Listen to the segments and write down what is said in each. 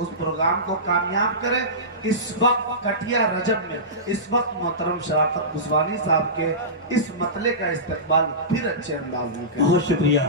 उस प्रोग्राम को कामयाब करे। इस वक्त कटिया रजब में इस वक्त मोहतरम शराफत बुसवानी साहब के इस मतले का इस्तकबाल फिर अच्छे अंदाज में करें। बहुत शुक्रिया।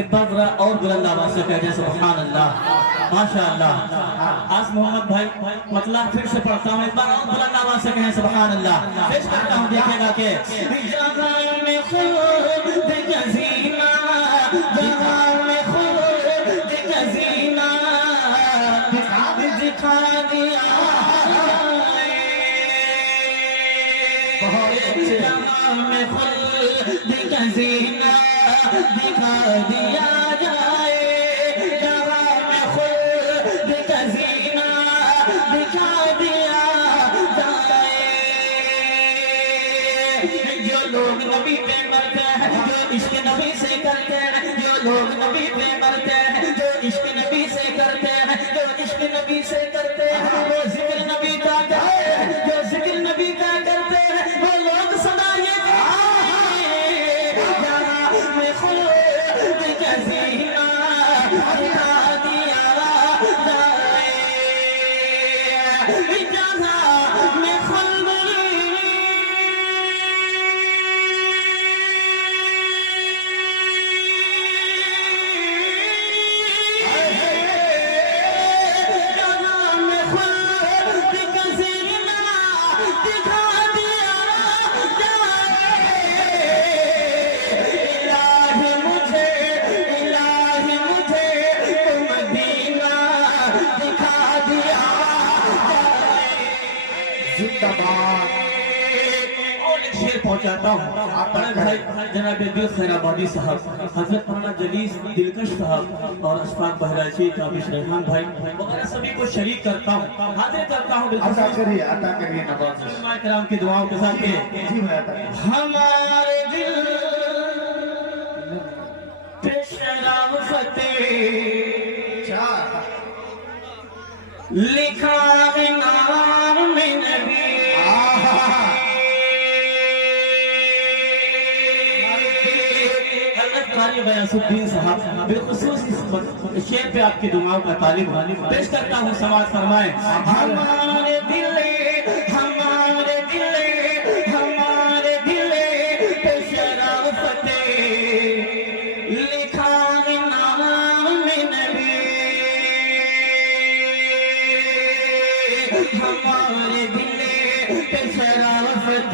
एक बार जरा और बुलंद आवाज से कह दें सुभान अल्लाह, माशाअल्लाह। आज मोहम्मद भाई मतलब फिर से पढ़ता हूँ, एक बार और बुलंद आवाज से कहें सुभान अल्लाह। पेश करता हूँ, देखिएगा कि जहां में खुद का जीना, जहां में खुद का जीना दिखा दिया, जहां में खुद का जीना दिखा दिया जाए, जहां में खुद का जीना दिखा दिया जाए। जो लोग नबी पे मरते हैं, जो इश्क नबी से करते हैं, जो लोग नबी पे मरते हैं, जो इश्क नबी से करते हैं, जो इश्क नबी से करते हैं, वो जिक्र नबी का करते हैं, जो जिक्र नबी का करते हैं, वो लोग सदा ये जहां में खुद का जीना दिखा दिया जाए, जहां में खुद पहुंचाता हूँ बड़े भाई जनाब दिल खैराबादी साहब, हजरत मौलाना जलीस दिलकश साहब और अशफाक बहराइची, काबिश रहमान भाई वगैरह सभी को शरीक करता हूँ, हाजिर करता हूँ। अता करिए नवाज़िश कराम की दुआओं के साथ जी भाई अता करिए। हमारे दिल पे शराफत लिखा है नाम में नबी, गयासुद्दीन साहब बिलखुसूस इस शेर पे आपकी दुआओं का तालिब पेश करता हूँ, समाज फरमाए। हमारे दिल पे शराफत लिखा है नाम में नबी, हमारे दिल पे शराफत